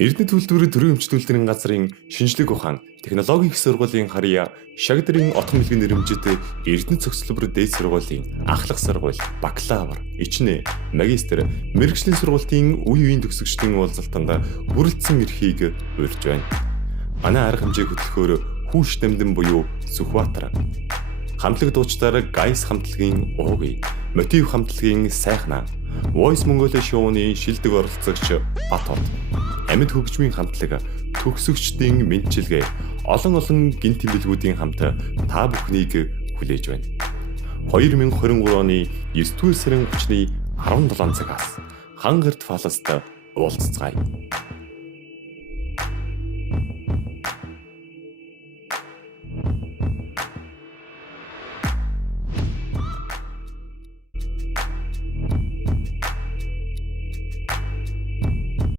Эрдэнэ төлөвлөрийн төрийн өмчтөлтийн газрын шинжлэх ухаан, технологийн их сургуулийн харьяа, Шагдрын отгон бэлгийн нэрэмжит Эрдэнэ цогцлбор дээд сургуулийн ахлах сургууль, бакалавр, ичнэ, магистр, мэргэжлийн сургуулийн үе үеийн төгсөгчдийн уулзалтанд хүрэлцсэн эрхийг урьж байна. Манай арга хэмжээ хөтөлбөр Хүүш Дамдын буюу Сүхбаатар. Хамтлаг дуучдаар Гайс хамтлагийн Уугий, Мотив хамтлагийн Сайхнаа, Voice Mongolia шоуны шилдэг оролцогч Батот, Амьд хөгжмийн хамтлаг, төгсөгчдийн мэдчилгээ, олон гинт тэмдэглэлүүдийн хамт та бүхнийг хүлээж байна. 2023 оны 9-р сарын 30-ны 17 цагаас Хангарт Паласт уулзцгаая.